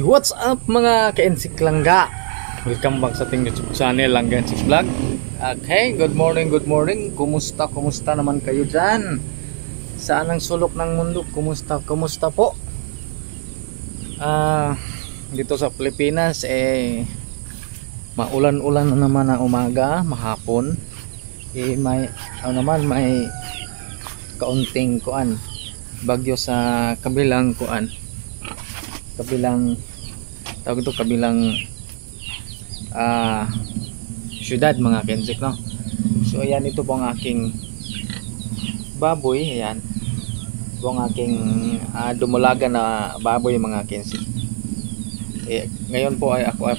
What's up mga ka-NSIK Langga? Welcome back sa ating YouTube channel, Langga NSIK Vlog. Okay, good morning. Kumusta naman kayo dyan? Saan ang sulok ng mundo? Kumusta po? Dito sa Pilipinas maulan-ulan na naman na umaga, mahapon. May kaunting bagyo sa kabilang syudad mga kensik, no? So ayan, ito po ang aking baboy. Ayan ito ang aking dumulaga na baboy mga kensik. Ngayon po ay ako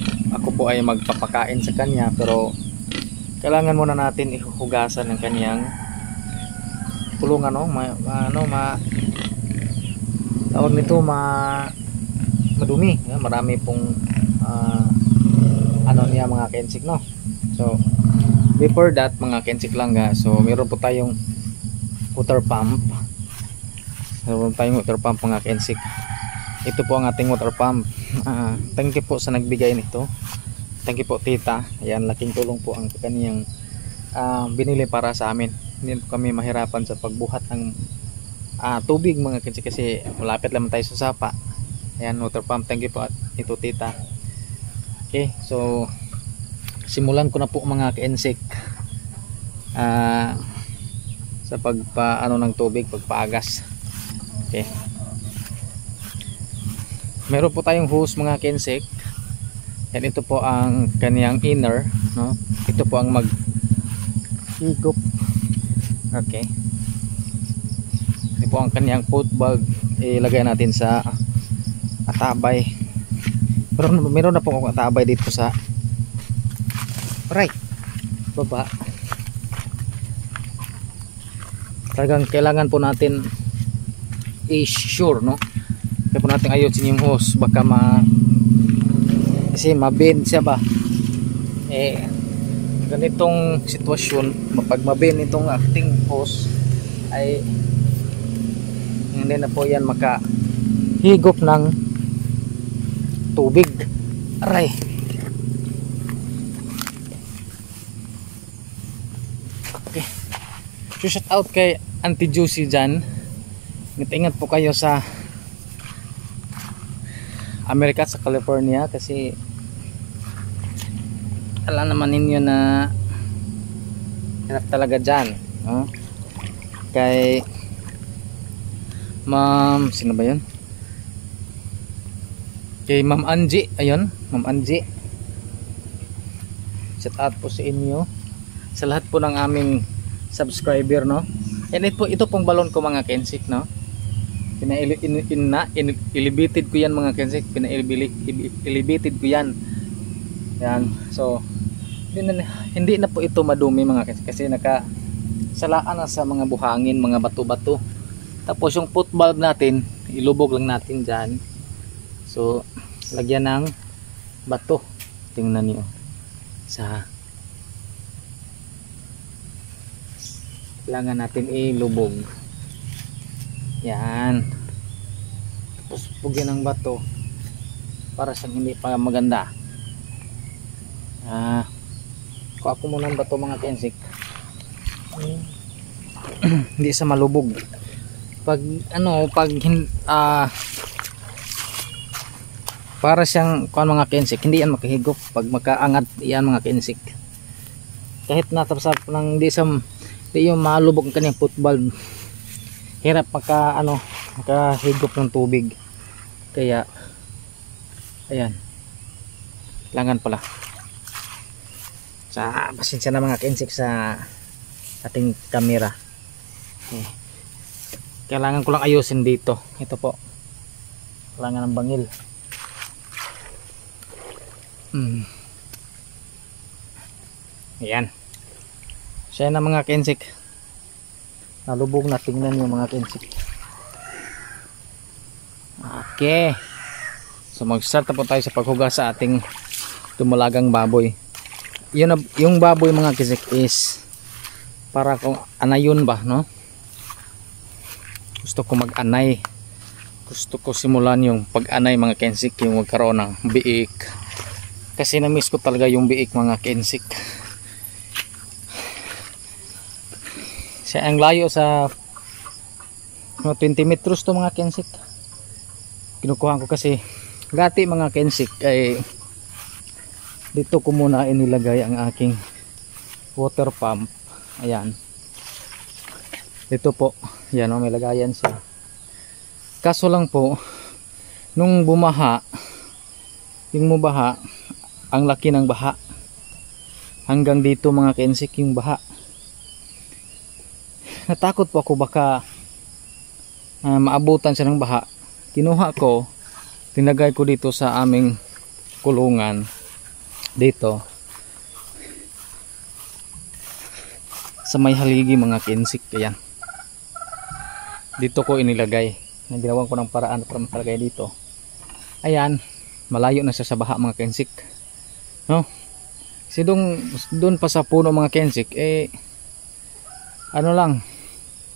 po ay magpapakain sa kanya, pero kailangan muna natin ihuhugasan ng kanyang kulungan, no? Tawag nito madumi. Marami pong niya mga kensik, no? So before that mga kensik Langga, so meron po tayong water pump. Mga kensik. Ito po ang ating water pump. Thank you po sa nagbigay nito. Thank you po tita. Ayan, laking tulong po ang kaniyang binili para sa amin. Hindi po kami mahirapan sa pagbuhat ng tubig mga kensik, kasi malapit lang tayo sa sapa. Ayan, water pump. Thank you po ito tita. Okay, so simulan ko na po mga ka-NSIK sa ng tubig, pagpaagas. Okay, meron po tayong hose mga ka-NSIK. Yan, ito po ang kaniyang inner, no? Ito po ang maghigop. Okay, ito po ang kaniyang foot bulb. Ilagay natin sa atabay. Pero meron na po akong atabay dito sa baba. Talagang kailangan po natin i-sure, no? Kaya po natin ayusin yung hose, baka kasi mabend siya ba. Ganitong sitwasyon, pag mabend itong acting hose, ay hindi na po yan makahigop ng tubig. Aray. Okay. So shout out kay Auntie Juicy dyan. Ingat po kayo sa Amerika, sa California, kasi alam naman ninyo na hirap talaga dyan, no? Kay Ma'am, sino ba yun? Kay Ma'am Angie. Ayun, Ma'am Angie, shout out po sa inyo, sa lahat po ng aming subscriber, no? And ito pong balon ko mga kensik, no? Elevated ko yan mga kensik. Elevated ko yan. Yan. So hindi na po ito madumi mga kensik, kasi nakasalaan na sa mga buhangin, mga bato-bato. Tapos yung foot bulb natin, ilubog lang natin dyan. So lagyan ng bato. Tingnan niyo kailangan natin ilubog. Yan. Tapos bugyan ng bato para sa hindi pa maganda. Kuha ko muna ng bato mga kensik. Hindi sa malubog. Para siyang mga kensik, hindi yan makahigop pag makaangat yan mga kensik. Kahit natapsap ng di yung malubog ang kanyang foot bulb, hirap makahigop ng tubig. Kaya ayan, kailangan pala pasensya na mga kensik sa ating camera. Okay. Kailangan ko lang ayusin dito. Ito po, kailangan ng bangil. Ayan. Siya na mga kensik, nalubog na. Tingnan nyo mga kensik. Okay, so mag-start na po tayo sa paghugas sa ating dumulagang baboy. Yung baboy mga kensik is para kung anayon ba, no? Gusto ko mag-anay. gusto ko simulan yung pag-anay mga kensik, yung magkaroon ng biik, kasi na-miss ko talaga yung biik mga kensik. Siya ang layo sa 20 metros to mga kensik. Kinukuha ko kasi gati mga kensik ay dito ko muna inilagay ang aking water pump. Ayan, dito po, yan o, may lagayan siya. Kaso lang po, nung bumaha, yung mubaha, ang laki ng baha. Hanggang dito mga kensik yung baha. Natakot po ako baka maabutan siya ng baha. Kinuha ko, tinagay ko dito sa aming kulungan. Dito. Sa may haligi mga kensik. Ayan. Dito ko inilagay. Ginawan ko ng paraan para makalagay dito. Ayan, malayo na siya sa baha mga kensik, no? Kasi doon pa sa puno mga kensik ano lang,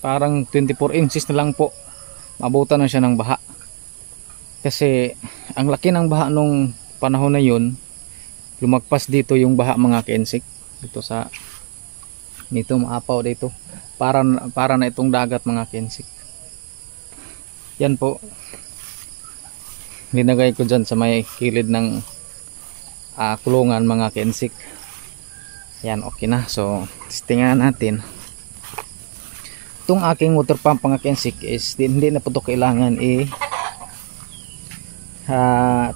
parang 24 inches na lang po mabutan na siya ng baha. Kasi ang laki ng baha nung panahon na yun, lumagpas dito yung baha mga kensik, dito sa maapaw dito, para na itong dagat mga kensik. Yan po, linagay ko dyan sa may kilid ng kulungan mga kensik. Yan, okay na. So testingan natin. Itong aking water pump mga kensik is hindi na po ito kailangan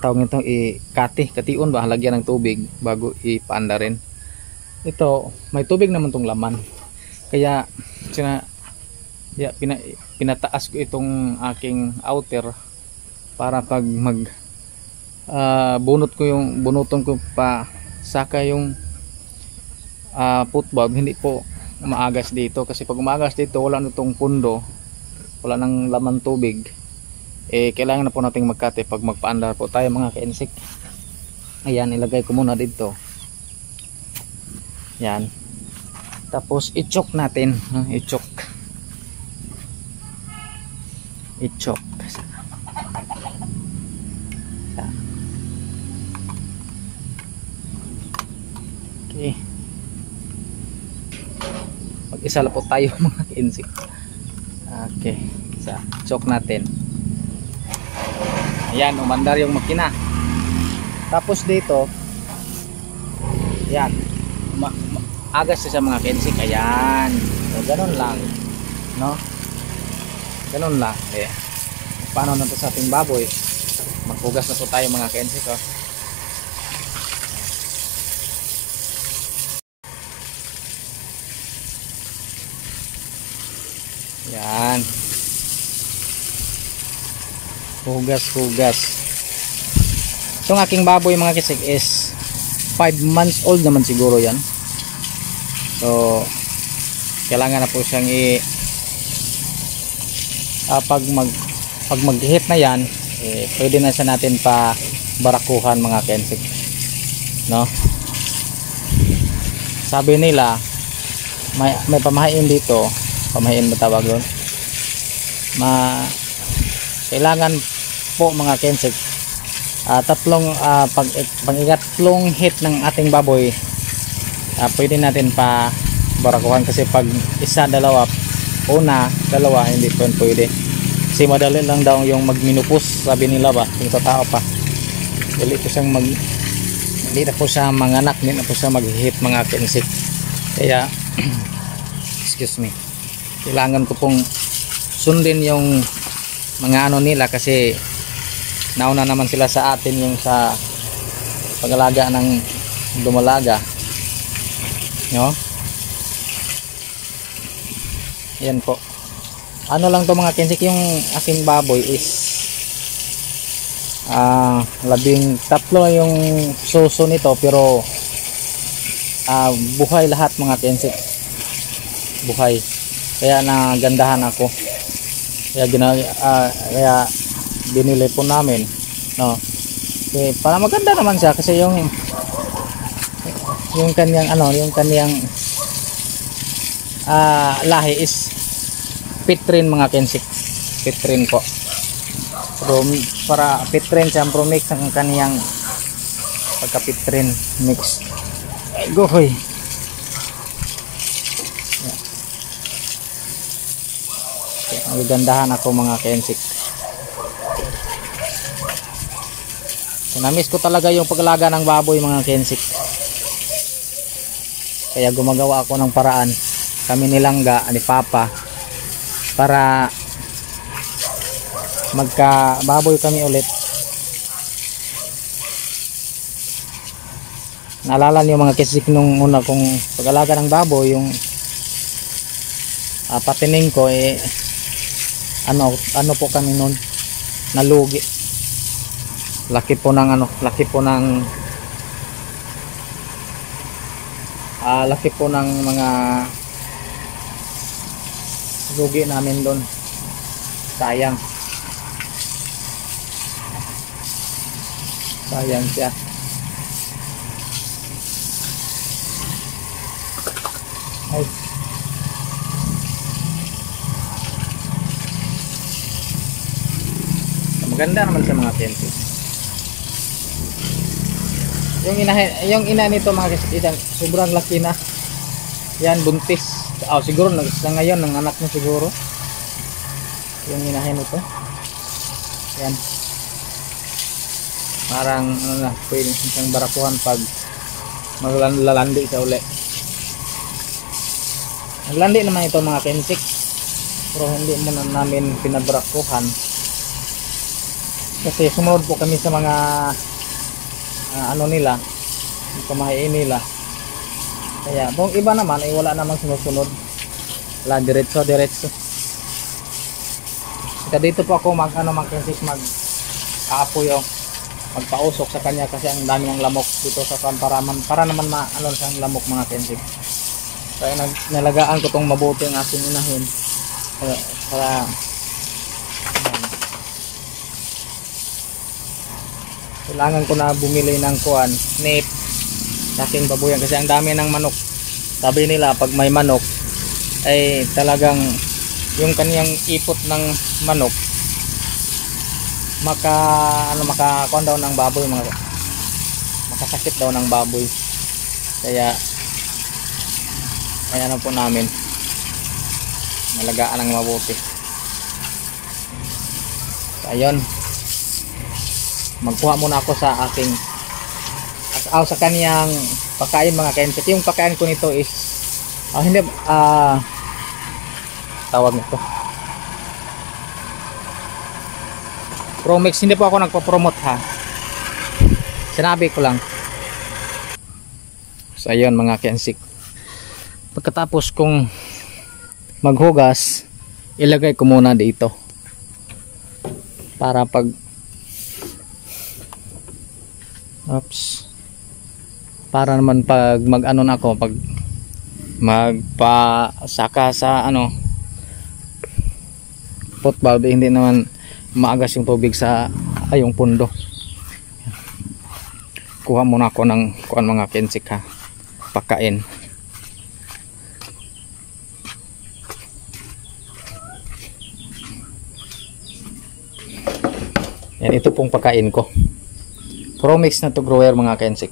tawag nito kation ba, halagyan ng tubig bago ipaanda rin. Ito may tubig naman tong laman, kaya pinataas ko itong aking outer para pag bunuton ko pa saka yung foot valve, hindi po umaagas dito. Kasi pag umaagas dito, wala nitong pundo, wala nang laman tubig, kailangan na po nating magkate pag magpaandar po tayo mga kensik. Ayan, ilagay ko muna dito. Yan, tapos i-choke natin, i-choke. Okay, mag-isa lang po tayo mga kensik. Okay, choke natin. Ayan, umandar yung makina. Tapos dito, yan, agas sa mga kensik. Ayan, so ganun lang, no? Ganun lang. Paano na to sa ating baboy? Maghugas na po tayo mga kensik, oh. Yan, hugas. Itong aking baboy mga kensik is 5 months old naman siguro yan. So kailangan na po siyang pag mag-hit na yan, pwede na siya natin pa barakuhan mga kensik, no? Sabi nila may pamahain dito, pamahain matawag doon, kailangan po mga kensik tatlong pang-igatlong hit ng ating baboy, pwede natin pa barakuhan. Kasi pag isa, dalawa, dalawa, hindi po pwede. Kasi madali lang daw yung magminupos, sabi nila ba, yung tao pa. Hindi na po siya manganak, hindi na po siya mag-hit mga kensik. Kaya excuse me, kailangan ko pong sundin yung mga ano nila, kasi nauna naman sila sa atin yung sa pag-alaga ng dumalaga, no? Yan po. Ano lang to mga kensik, yung aking baboy is 13 yung suso nito, pero buhay lahat mga kensik, buhay. Kaya nagandahan ako, kaya binili po namin, no? Okay, para maganda naman siya, kasi yung kanyang lahi is Pitrin mga kensik, Pitrin po. para pitrin siya ang promix ang kaniyang pagka-pitrin mix. Ay, go hoy. Nagandahan ako mga kensik. Namiss ko talaga yung paglaga ng baboy mga kensik. Kaya gumagawa ako ng paraan. Kami ni Langga, ni Papa, para magka-baboy kami ulit. Naalala niyo mga kensik nung una kong pag-alaga ng baboy, yung patining ko ano po kami noon, nalugi. Laki po ng mga lugi namin doon. Sayang siya. Ay, maganda naman sa mga kensik. Yung ina nito mga kaibigan, sobrang laki na. Yan, buntis. Siguro sa ngayon ng anak niya siguro. Yung inahin nito. Yan. Parang pwede siyang barakuhan pag maglalandi sa uli. Naglandi naman ito mga kensik. Pero hindi muna namin pinabarakuhan. Kasi sumunod po kami sa mga nila, pamahiin nila. Kaya kung iba naman ay wala namang sinusunod, wala, diretso. Kaya dito po ako mag-aapoy, magpausok sa kanya kasi ang dami ng lamok dito sa para naman siyang lamok mga kensik. Kaya nalagaan ko tong mabuti ang aking inahin para kailangan ko na bumili ng net sa aking babuyan kasi ang dami ng manok. Sabi nila pag may manok ay talagang yung kaniyang ipot ng manok makakuan daw ng baboy, makasakit daw ng baboy. Kaya ano po namin, nalagaan ng mabuti. Ayun, magkuha muna ako sa aking sa kaniyang pagkain mga kensik. Yung pagkain ko nito is tawag nito Promix. Hindi po ako nagpo-promote ha, sinabi ko lang. So ayun mga kensik, pagkatapos kong maghugas, ilagay ko muna dito para pag para naman pag pag magpasaka sa football, hindi naman maagas yung tubig sa yung pundo. Kuha muna ako ng mga kensik ha, pagkain. Yan, ito pong pagkain ko. Promix na to grower mga kensik.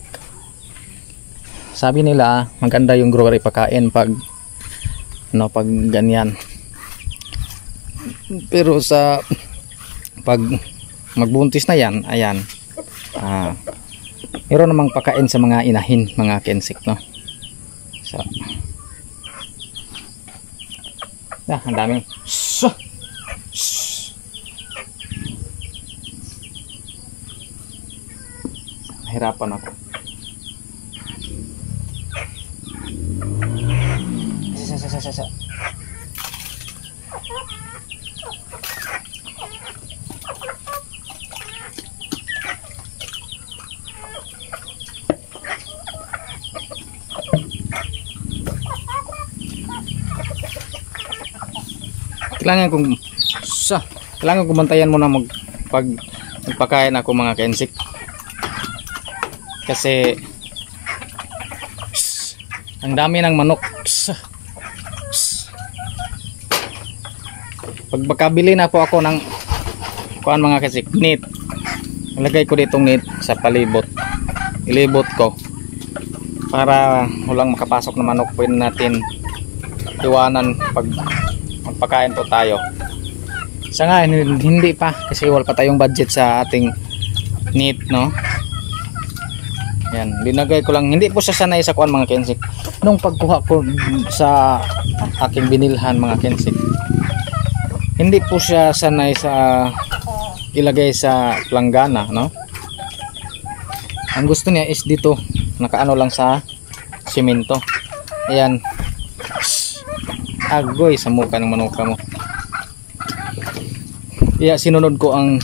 Sabi nila maganda yung grower ipakain pag ganyan. Pero pag magbuntis na yan, ayan, meron namang pakain sa mga inahin mga kensik, no? So ang daming hirapan ako. Kailangan kong bantayan muna magpakain ako mga kensik. Kasi ang dami ng manok. Pag makabili na po ako ng kuan mga kensik, net. Ilagay ko ditong net sa palibot. Ilibot ko para walang makapasok na manok. Pwede natin iwanan pag magpakain po tayo. Sa nga hindi pa kasi wala pa tayong budget sa ating net, no? Yan, linagay ko lang. Hindi po siya sanay sa kuan mga kensik. Nung pagkuha ko sa aking binilhan mga kensik, hindi po siya sanay sa ilagay sa planggana, no? Ang gusto niya is dito nakaano lang sa simento. Ayan. Agoy sa mukha ng manuka mo. Kaya sinunod ko ang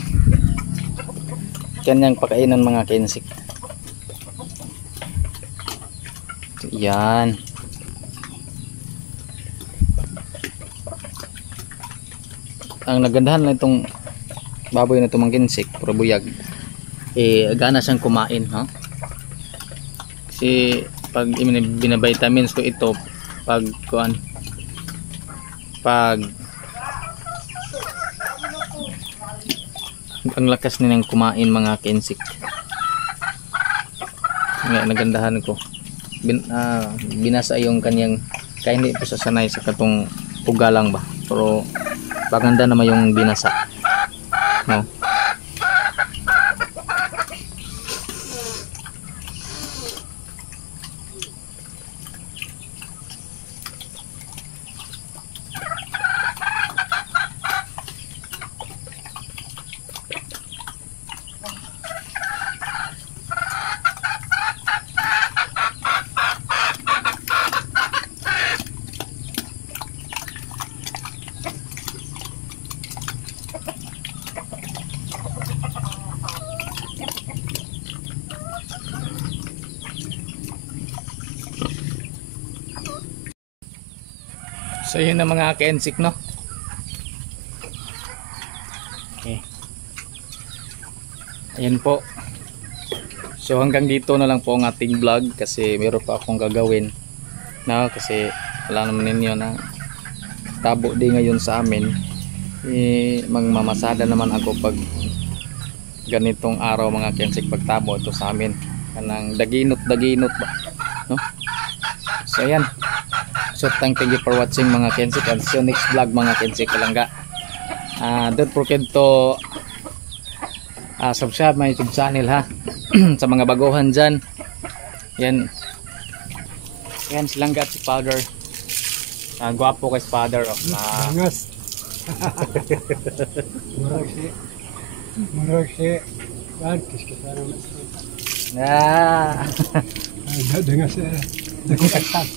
kanyang pakainan mga kensik. Yan. Ang nagandahan lang itong baboy na itong mga kensik, puro buyag, gana siyang kumain, ha? Kasi pag binavitamins ko ito, pag ang lakas nilang kumain mga kensik. Nga nagandahan ko. Binasa yung kanyang, kaya hindi po sasanay sa katong ugalang ba, pero paganda naman yung binasa, no? So yun na mga kensik, no? Okay. Ayan po. So hanggang dito na lang po ang ating vlog kasi meron pa akong gagawin na, kasi wala naman ninyo na tabo di ngayon sa amin. Magmamasada naman ako pag ganitong araw mga kensik, pagtabo ito sa amin. Kanang daginot ba, no? So ayan. So thank you for watching mga kensik, and see you next vlog mga kensik kalangga. Don't forget to subscribe my YouTube channel, ha. Sa mga baguhan dyan. Yan si Langga at si Father. Gwapo kay Father, oh. Dengas. Murag si Marcos kita naman. Dengas dekotak.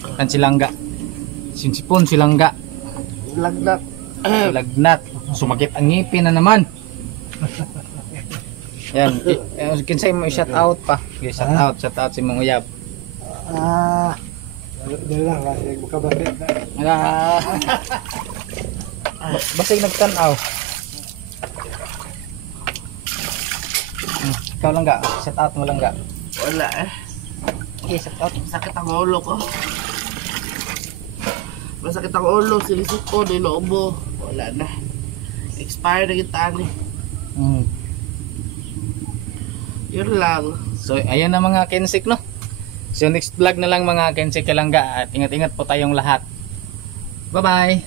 Kan si Langga. Sinsipon si Langga. Lagnat. Sumakit ang ngipin na naman. Yan. Kinsay mo i-shout out pa. Okay, shout out si Mang Uyab. Dala kasi makabalik na. Basig nagtanaw. Ikaw Langga, shout out mo Langga. Wala Okay, shout out. Sakit ang ulo ko. Masakit ang ulo, sinisip ko, niloobo. Wala na. Expire na kita ni. Yun lang. So ayan na mga kensik, no? So next vlog na lang mga kensik Kalangga, at ingat-ingat po tayong lahat. Bye bye.